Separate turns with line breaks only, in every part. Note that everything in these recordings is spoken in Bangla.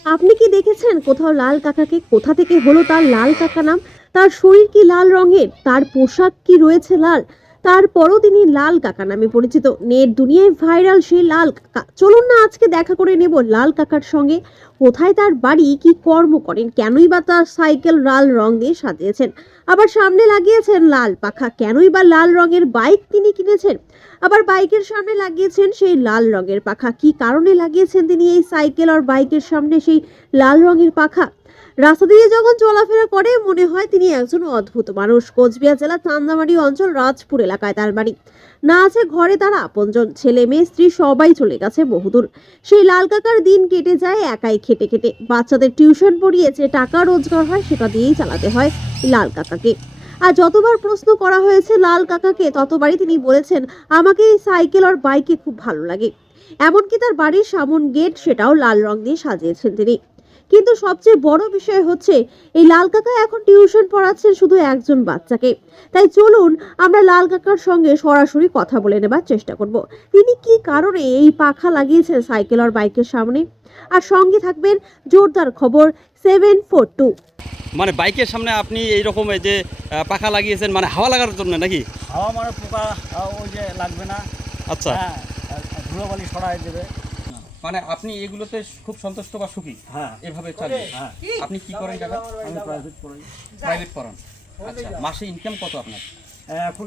আপনি কি দেখেছেন কোথাও লাল কাকাকে? কোথা থেকে হলো তার লাল কাকা নাম? তার শরীর কি লাল রঙের? তার পোশাক কি রয়েছে লাল? তারপরও তিনি লাল কাকা নামে পরিচিত। নেট দুনিয়ায় ভাইরাল সেই লাল কাকা। চলুন না আজকে দেখা করে নেব লাল কাকার সঙ্গে। কোথায় তার বাড়ি? কি কর্ম করেন? কেনই বা তার সাইকেল লাল রং দিয়ে সাজিয়েছেন? আবার সামনে লাগিয়েছেন লাল পাখা। কেনই বা লাল রঙের বাইক তিনি কিনেছেন? আবার বাইকের সামনে লাগিয়েছেন সেই লাল রঙের পাখা। কি কারণে লাগিয়েছেন তিনি এই সাইকেল আর বাইকের সামনে সেই লাল রঙের পাখা? রাস্তা দিয়ে যখন চলাফেরা করে মনে হয় তিনি একজন অদ্ভুত মানুষ। কোচবিহার জেলা চান্দামারি অঞ্চল রাজপুর এলাকায় তার বাড়ি। না আছে ঘরে তার আপনজন, ছেলে মেয়ে স্ত্রী সবাই চলে গেছে বহুদূর। সেই লাল কাকার দিন কেটে যায় একাই খেটে খেটে। বাচ্চাদের টিউশন পড়িয়ে যে টাকা রোজগার হয় সেটা দিয়েই চালাতে হয় লাল কাকাকে। আর যতবার প্রশ্ন করা হয়েছে লাল কাকাকে ততবারই তিনি বলেছেন, আমাকে এই সাইকেল আর বাইকে খুব ভালো লাগে। এমনকি তার বাড়ির সামন গেট সেটাও লাল রং দিয়ে সাজিয়েছেন তিনি। কিন্তু সবচেয়ে বড় বিষয় হচ্ছে এই লাল কাকা এখন টিউশন পড়াচ্ছেন শুধু একজন বাচ্চাকে। তাই চলুন আমরা লাল কাকার সঙ্গে সরাসরি কথা বলে নেবার চেষ্টা করব। তিনি কি কারণে এই পাখা লাগিয়েছেন সাইকেল আর বাইকের সামনে? আর সঙ্গে থাকবেন জোরদার খবর 742।
মানে বাইকের সামনে আপনি এইরকম এই যে পাখা লাগিয়েছেন মানে হাওয়া লাগার জন্য নাকি?
হাওয়া মানে পোকা ওই যে লাগবে না।
আচ্ছা,
হ্যাঁ, ধুলোবালি সরাই দেবে।
মানে আপনি এগুলোতে খুব সন্তুষ্ট বা সুখী?
হ্যাঁ,
এভাবে চালিয়ে
হ্যাঁ।
আপনি কি করেন কাকা?
আমি প্রাইভেট পড়াই।
প্রাইভেট পড়ান। আচ্ছা, মাসে ইনকাম কত আপনার?
এখন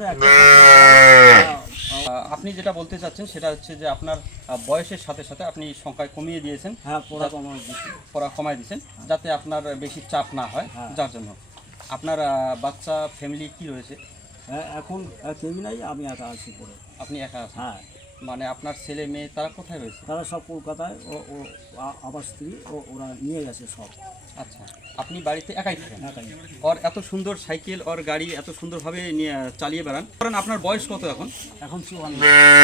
আপনি যেটা বলতে চাচ্ছেন সেটা হচ্ছে যে আপনার বয়সের সাথে সাথে আপনি সংখ্যায় কমিয়ে দিয়েছেন।
হ্যাঁ, পড়া কমানো দিচ্ছি।
পড়া কমায় দিয়েছেন যাতে আপনার বেশি চাপ না হয়।
হ্যাঁ।
যার জন্য আপনার বাচ্চা ফ্যামিলি কি রয়েছে?
হ্যাঁ, এখন কেউ নাই, আমি একা আছি পড়ে।
আপনি একা আছেন?
হ্যাঁ,
মানে আপনার ছেলে মেয়ে তারা কোথায় রয়েছে?
তারা সব কলকাতায়। আমার স্ত্রী ওরা নিয়ে গেছে সব।
আচ্ছা, আপনি বাড়িতে একাই থাকেন?
একাই।
ওর এত সুন্দর সাইকেল ওর গাড়ি এত সুন্দরভাবে নিয়ে চালিয়ে বেড়ান। কারণ আপনার বয়স কত এখন?
এখন 54।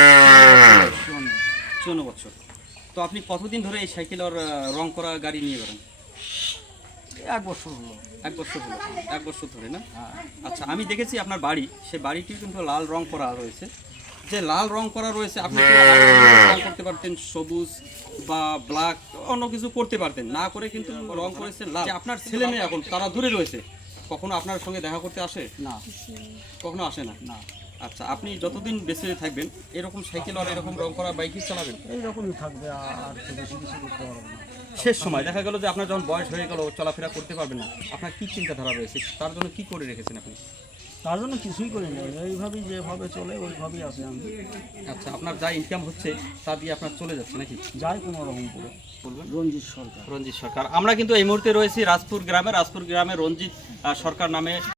54 বছর। তো আপনি কতদিন ধরে এই সাইকেল ওর রং করা গাড়ি নিয়ে বেড়ান?
1 বছর হলো।
1 বছর হলো। 1 বছর ধরে না?
হ্যাঁ,
আচ্ছা, আমি দেখেছি আপনার বাড়ি, সে বাড়িটি কিন্তু লাল রং করা রয়েছে। যে লাল রং করা রয়েছে আপনি কি রং করতে পারতেন সবুজ বা ব্ল্যাক, অন্য কিছু করতে পারতেন, না করে কিন্তু রং করেছে লাল। যে আপনার ছেলে মেয়ে এখন তারা দূরে রয়েছে, কখনো আপনার সঙ্গে দেখা করতে আসে?
না,
কখনো আসে না?
না,
আচ্ছা, আপনি যতদিন বেঁচে থাকবেন এরকম সাইকেল আর এরকম রং করা বাইকই চালাবেন?
এইরকমই থাকবে, আর তো বেশি কিছু করতে পারবো না।
শেষ সময় দেখা গেল যে আপনার যখন বয়স হয়ে গেল, চলাফেরা করতে পারবেন না, আপনার কি চিন্তাধারা রয়েছে? তার জন্য কি করে রেখেছেন আপনি?
তার জন্য কিছুই করি না, এইভাবেই যেভাবে চলে ওইভাবেই আছে। আমি
আচ্ছা, আপনার যা ইনকাম হচ্ছে তা দিয়ে আপনার চলে যাচ্ছে নাকি?
যাই কোনো রকম করে।
বলবেন।
রঞ্জিত সরকার।
রঞ্জিত সরকার। আমরা কিন্তু এই মুহূর্তে রয়েছি রাজপুর গ্রামে। রাজপুর গ্রামে রঞ্জিত সরকার নামে